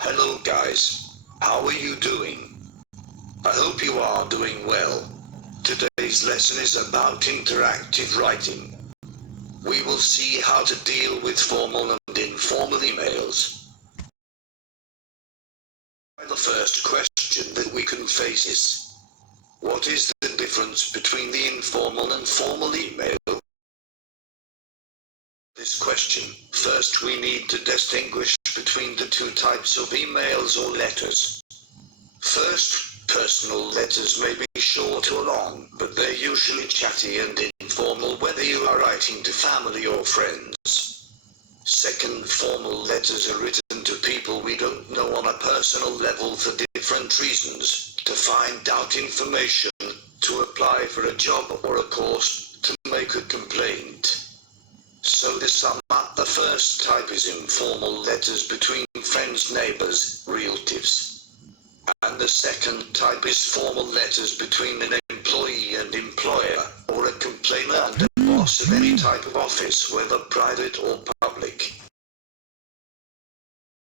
Hello guys, how are you doing? I hope you are doing well. Today's lesson is about interactive writing. We will see how to deal with formal and informal emails. The first question that we can face is, what is the difference between the informal and formal email? This question, first we need to distinguish between the two types of emails or letters. First, personal letters may be short or long, but they're usually chatty and informal whether you are writing to family or friends. Second, formal letters are written to people we don't know on a personal level for different reasons, to find out information, to apply for a job or a course, to make a complaint. So to sum up, the first type is informal letters between friends, neighbors, relatives. And the second type is formal letters between an employee and employer, or a complainer and a boss of any type of office, whether private or public.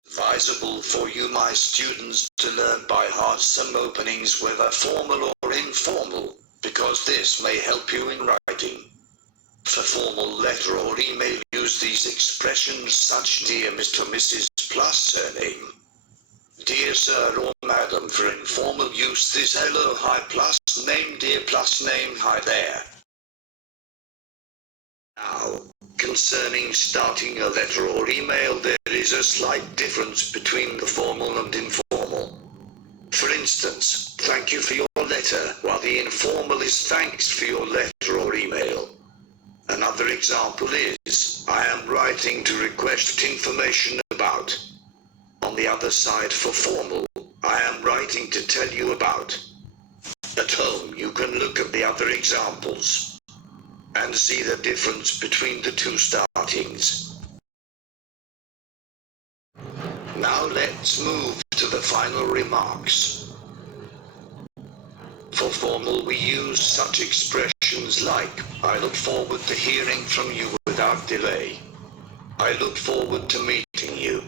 Advisable for you, my students, to learn by heart some openings, whether formal or informal, because this may help you in writing. For formal letter or email, use these expressions such Dear Mr. Mrs. plus surname. Dear Sir or Madam. For informal use this hello hi plus name, dear plus name, hi there. Now, concerning starting a letter or email, there is a slight difference between the formal and informal. For instance, thank you for your letter, while the informal is thanks for your letter or email. Another example is, I am writing to request information about. On the other side, for formal, I am writing to tell you about. At home you can look at the other examples and see the difference between the two startings. Now let's move to the final remarks. For formal we use such expressions like, I look forward to hearing from you without delay. I look forward to meeting you.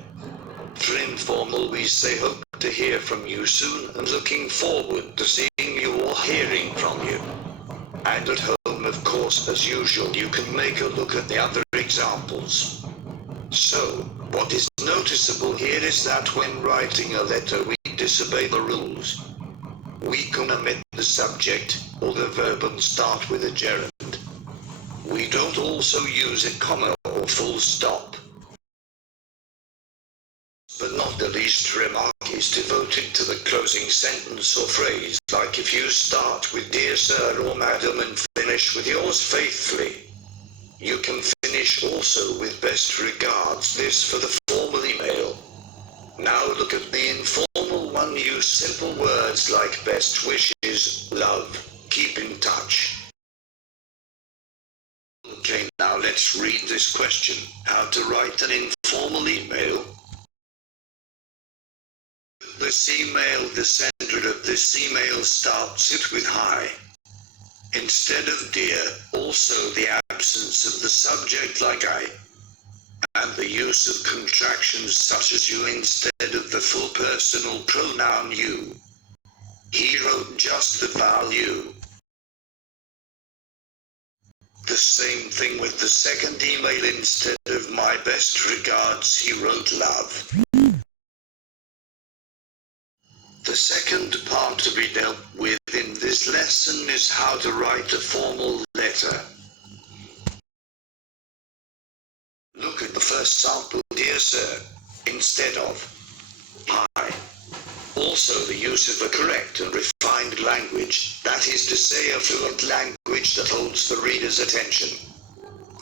For informal we say hope to hear from you soon and looking forward to seeing you or hearing from you. And at home, of course, as usual, you can make a look at the other examples. So, what is noticeable here is that when writing a letter we disobey the rules. We can omit the subject or the verb and start with a gerund. We don't also use a comma or full stop. But not the least remark is devoted to the closing sentence or phrase, like if you start with Dear Sir or Madam and finish with yours faithfully. You can finish also with best regards, this for the formal email. Now look at the informal one. Use simple words like best wishes, love, keep in touch. Okay, now let's read this question. How to write an informal email. This email, the sender of this email starts it with hi. Instead of dear, also the absence of the subject like I. And the use of contractions such as you instead of the full personal pronoun you. He wrote just the vowel you. The same thing with the second email. Instead of my best regards, he wrote love. The second part to be dealt with in this lesson is how to write a formal letter. Look at the first sample, Dear Sir, instead of hi. Also the use of a correct and refined language, that is to say a fluent language that holds the reader's attention.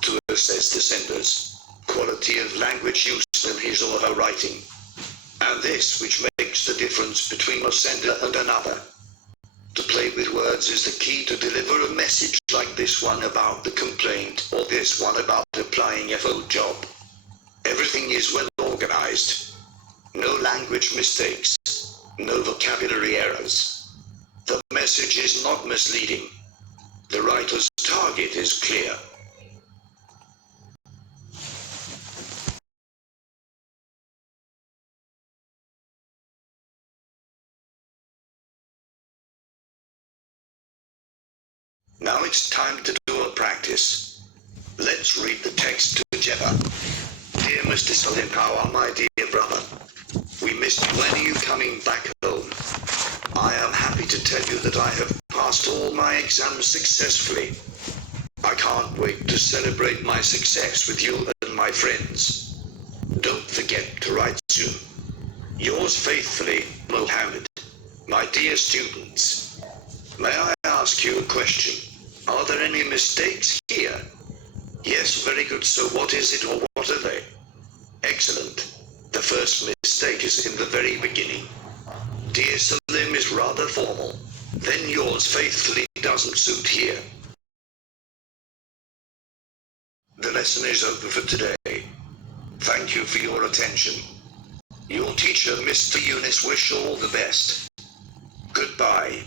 To assess the sender's quality of language used in his or her writing. And this which makes the difference between a sender and another. To play with words is the key to deliver a message like this one about the complaint, or this one about applying for a job. Everything is well organized. No language mistakes. No vocabulary errors. The message is not misleading. The writer's target is clear. Now it's time to do a practice. Let's read the text together. Dear Mr. Salim Power, my dear brother, we missed you. When are you coming back home? I am happy to tell you that I have passed all my exams successfully. I can't wait to celebrate my success with you and my friends. Don't forget to write soon. Yours faithfully, Mohammed. My dear students, may I ask you a question? Are there any mistakes here? Yes, very good. So what is it, or what are they? Excellent. The first mistake is in the very beginning. Dear Salim is rather formal. Then yours faithfully doesn't suit here. The lesson is over for today. Thank you for your attention. Your teacher, Mr. Younes, wish all the best. Goodbye.